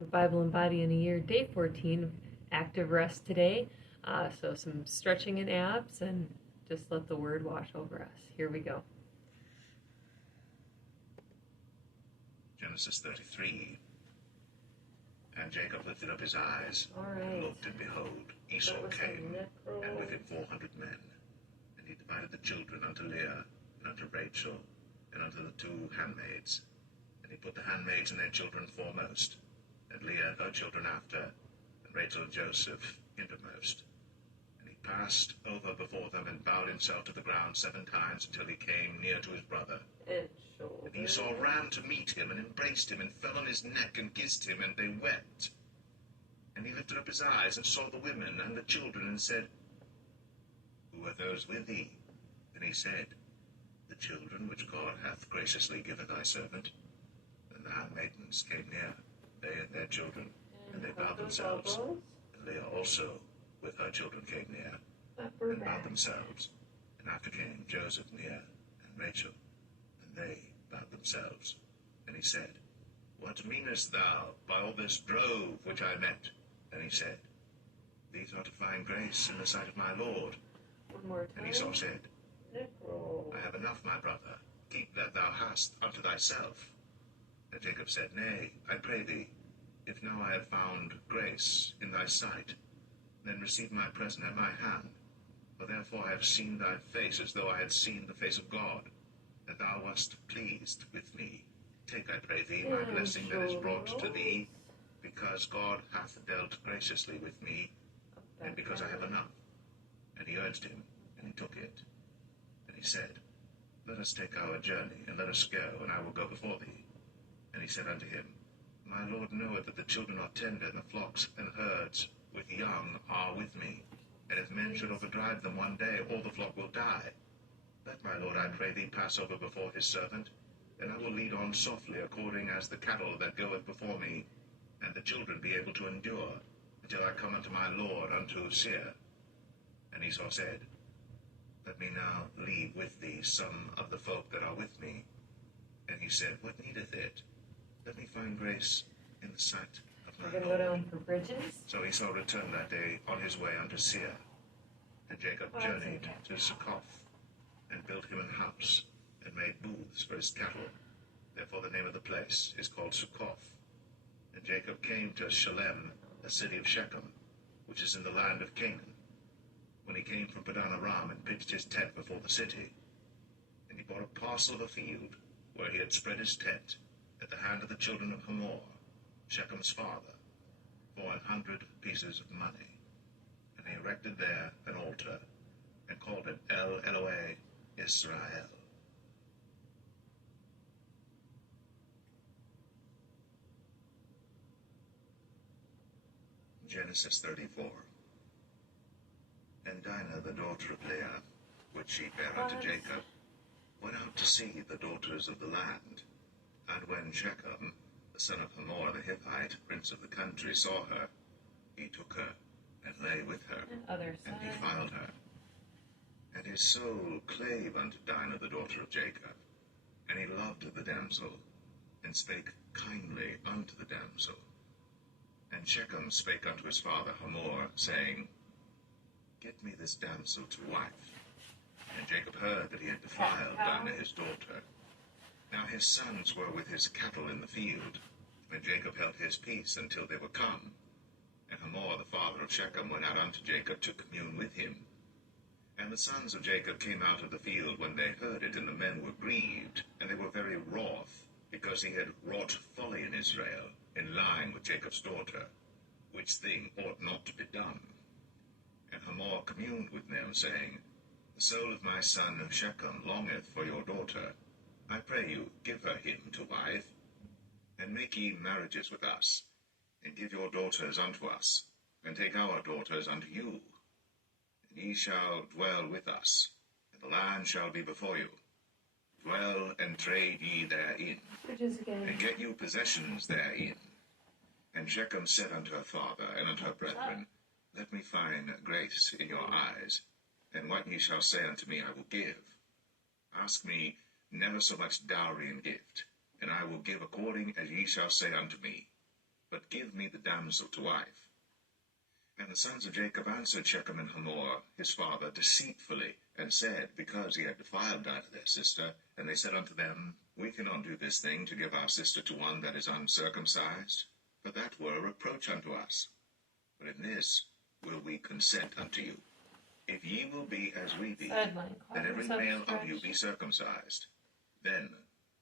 The Bible and Body in a Year, day 14, active rest today. So some stretching and abs, and just let the word wash over us. Here we go. Genesis 33. And Jacob lifted up his eyes, and looked, and behold, Esau came, and with him 400 men. And he divided the children unto Leah, and unto Rachel, and unto the two handmaids. And he put the handmaids and their children foremost, and Leah her children after, and Rachel and Joseph hindermost. And he passed over before them, and bowed himself to the ground 7 times, until he came near to his brother. And Esau ran to meet him, and embraced him, and fell on his neck, and kissed him, and they wept. And he lifted up his eyes, and saw the women and the children, and said, Who are those with thee? And he said, The children which God hath graciously given thy servant. And the handmaidens came near, they and their children, and they bowed themselves. And Leah also with her children came near, and bowed themselves. And after came Joseph near, and Rachel, and they bowed themselves. And he said, What meanest thou by all this drove which I met? And he said, These are to find grace in the sight of my Lord. One more time. And Esau said, I have enough, my brother, keep that thou hast unto thyself. And Jacob said, Nay, I pray thee, if now I have found grace in thy sight, then receive my present at my hand. For therefore I have seen thy face as though I had seen the face of God, that thou wast pleased with me. Take, I pray thee, my blessing that is brought to thee, because God hath dealt graciously with me, and because I have enough. And he urged him, and he took it. And he said, Let us take our journey, and let us go, and I will go before thee. And he said unto him, My Lord knoweth that the children are tender, and the flocks and herds with young are with me. And if men should overdrive them one day, all the flock will die. Let my Lord, I pray thee, pass over before his servant, and I will lead on softly, according as the cattle that goeth before me, and the children be able to endure, until I come unto my Lord, unto Seir. And Esau said, Let me now leave with thee some of the folk that are with me. And he said, What needeth it? Let me find grace in the sight of my Lord. We're going to go down for bridges. So Esau returned that day on his way unto Seir. And Jacob journeyed to Succoth, and built him an house, and made booths for his cattle. Therefore the name of the place is called Succoth. And Jacob came to Shalem, a city of Shechem, which is in the land of Canaan, when he came from Padan Aram, and pitched his tent before the city. And he bought a parcel of a field, where he had spread his tent, at the hand of the children of Hamor, Shechem's father, for 100 pieces of money. And he erected there an altar, and called it El Elohe Israel. Genesis 34. And Dinah, the daughter of Leah, which she bare unto Jacob, went out to see the daughters of the land. And when Shechem, the son of Hamor the Hittite, prince of the country, saw her, he took her, and lay with her, and defiled her. And his soul clave unto Dinah, the daughter of Jacob, and he loved the damsel, and spake kindly unto the damsel. And Shechem spake unto his father Hamor, saying, Get me this damsel to wife. And Jacob heard that he had defiled Dinah his daughter. Now his sons were with his cattle in the field, and Jacob held his peace until they were come. And Hamor the father of Shechem went out unto Jacob to commune with him. And the sons of Jacob came out of the field when they heard it, and the men were grieved, and they were very wroth, because he had wrought folly in Israel, in lying with Jacob's daughter, which thing ought not to be done. And Hamor communed with them, saying, The soul of my son Shechem longeth for your daughter. I pray you, give her him to wife, and make ye marriages with us, and give your daughters unto us, and take our daughters unto you. And ye shall dwell with us, and the land shall be before you. Dwell and trade ye therein, and get you possessions therein. And Shechem said unto her father and unto her brethren, Let me find grace in your eyes, and what ye shall say unto me I will give. Ask me never so much dowry and gift, and I will give according as ye shall say unto me. but give me the damsel to wife. And the sons of Jacob answered Shechem and Hamor his father deceitfully, and said, because he had defiled Dinah their sister, and they said unto them, We cannot do this thing to give our sister to one that is uncircumcised, for that were a reproach unto us. But in this will we consent unto you. If ye will be as we be, Sideline that every class male of you stretch. be circumcised, then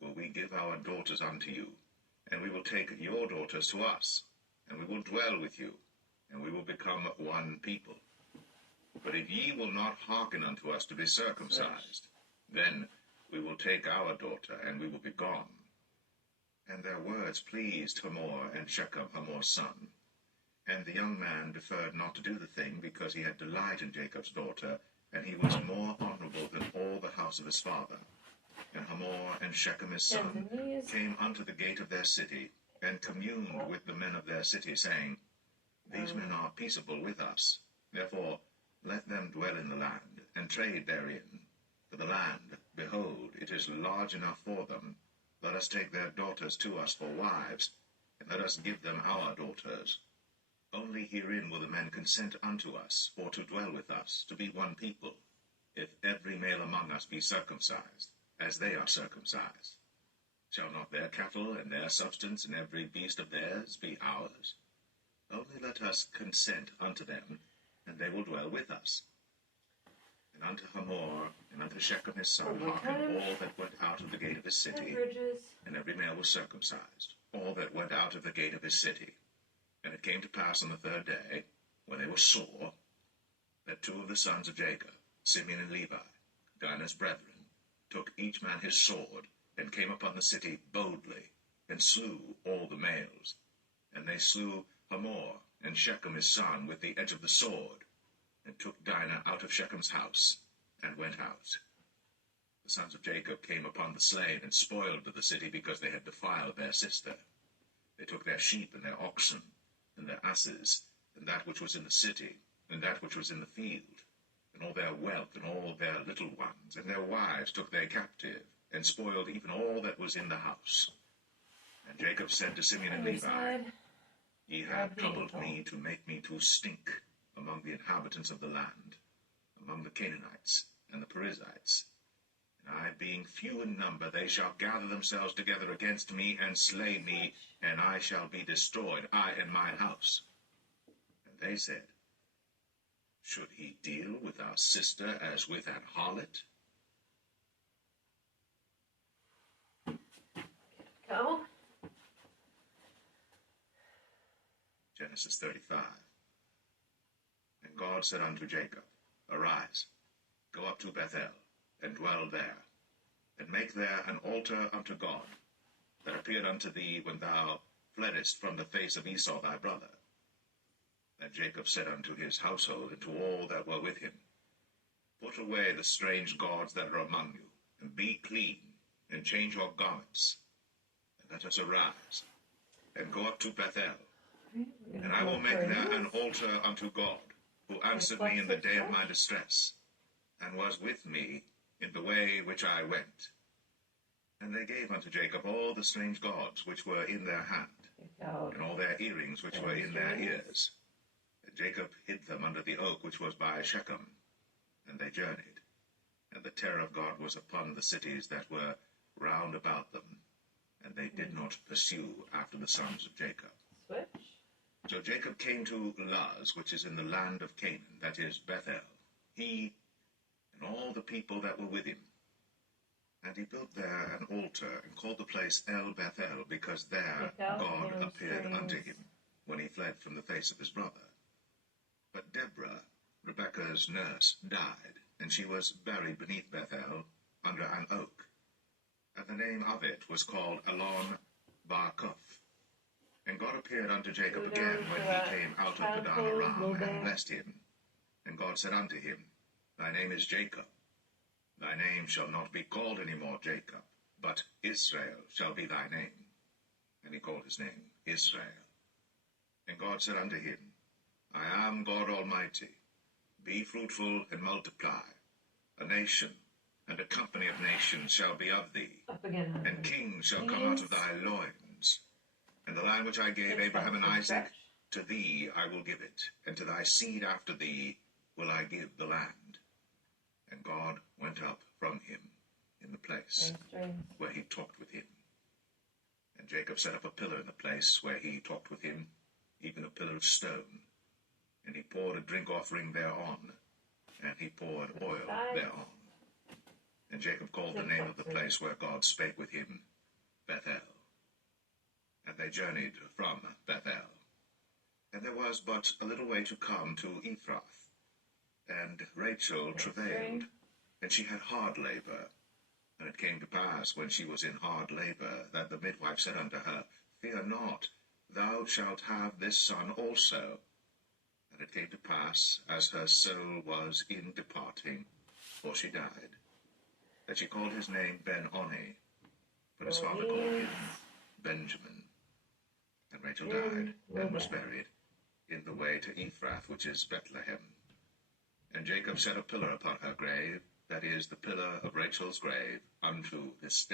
will we give our daughters unto you, and we will take your daughters to us, and we will dwell with you, and we will become one people. But if ye will not hearken unto us to be circumcised, then we will take our daughter, and we will be gone. And their words pleased Hamor and Shechem, Hamor's son. And the young man deferred not to do the thing, because he had delight in Jacob's daughter, and he was more honorable than all the house of his father. And Hamor and Shechem his son came unto the gate of their city, and communed with the men of their city, saying, These men are peaceable with us. Therefore let them dwell in the land, and trade therein. For the land, behold, it is large enough for them. Let us take their daughters to us for wives, and let us give them our daughters. Only herein will the men consent unto us, for to dwell with us, to be one people, if every male among us be circumcised, as they are circumcised. Shall not their cattle and their substance and every beast of theirs be ours? Only let us consent unto them, and they will dwell with us. And unto Hamor and unto Shechem his son hearkened all that went out of the gate of his city, Bridges. and every male was circumcised, all that went out of the gate of his city. And it came to pass on the third day, when they were sore, that two of the sons of Jacob, Simeon and Levi, Dinah's brethren, took each man his sword, and came upon the city boldly, and slew all the males. And they slew Hamor and Shechem his son with the edge of the sword, and took Dinah out of Shechem's house, and went out. The sons of Jacob came upon the slain, and spoiled the city, because they had defiled their sister. They took their sheep and their oxen, and their asses, and that which was in the city, and that which was in the field, and all their wealth, and all their little ones, and their wives took they captive, and spoiled even all that was in the house. And Jacob said to Simeon and Levi, Ye have troubled me to make me to stink among the inhabitants of the land, among the Canaanites and the Perizzites. And I, being few in number, they shall gather themselves together against me, and slay me, and I shall be destroyed, I and my house. And they said, Should he deal with our sister as with an harlot? Go. Genesis 35. And God said unto Jacob, Arise, go up to Bethel, and dwell there, and make there an altar unto God, that appeared unto thee when thou fleddest from the face of Esau thy brother. And Jacob said unto his household, and to all that were with him, Put away the strange gods that are among you, and be clean, and change your garments, and let us arise, and go up to Bethel, and I will make there an altar unto God, who answered me in the day of my distress, and was with me in the way which I went. And they gave unto Jacob all the strange gods which were in their hand, and all their earrings which were in their ears. And Jacob hid them under the oak which was by Shechem. And they journeyed, and the terror of God was upon the cities that were round about them, and they did not pursue after the sons of Jacob. Switch. So Jacob came to Luz, which is in the land of Canaan, that is Bethel, he and all the people that were with him. And he built there an altar, and called the place El Bethel, because there God appeared unto him, when he fled from the face of his brother. But Deborah, Rebekah's nurse, died, and she was buried beneath Bethel, under an oak. And the name of it was called Elon Barkoth. And God appeared unto Jacob again when he came out of Padan Aram, and blessed him. And God said unto him, Thy name is Jacob. Thy name shall not be called any more Jacob, but Israel shall be thy name. And he called his name Israel. And God said unto him, I am God Almighty. Be fruitful and multiply. A nation and a company of nations shall be of thee, Up again. and kings shall come out of thy loins. And the land which I gave Takes Abraham and some Isaac, stretch. to thee I will give it, and to thy seed after thee will I give the land. And God went up from him in the place Strings. where he talked with him. And Jacob set up a pillar in the place where he talked with him, even a pillar of stone. And he poured a drink offering thereon, and he poured oil thereon. And Jacob called the name of the place where God spake with him, Bethel. And they journeyed from Bethel. And there was but a little way to come to Ephrath. And Rachel travailed, and she had hard labor. And it came to pass, when she was in hard labor, that the midwife said unto her, Fear not, thou shalt have this son also. And it came to pass, as her soul was in departing, for she died, that she called his name Ben-Oni, but his father called him Benjamin. And Rachel died, and was buried in the way to Ephrath, which is Bethlehem. And Jacob set a pillar upon her grave, that is, the pillar of Rachel's grave, unto this day.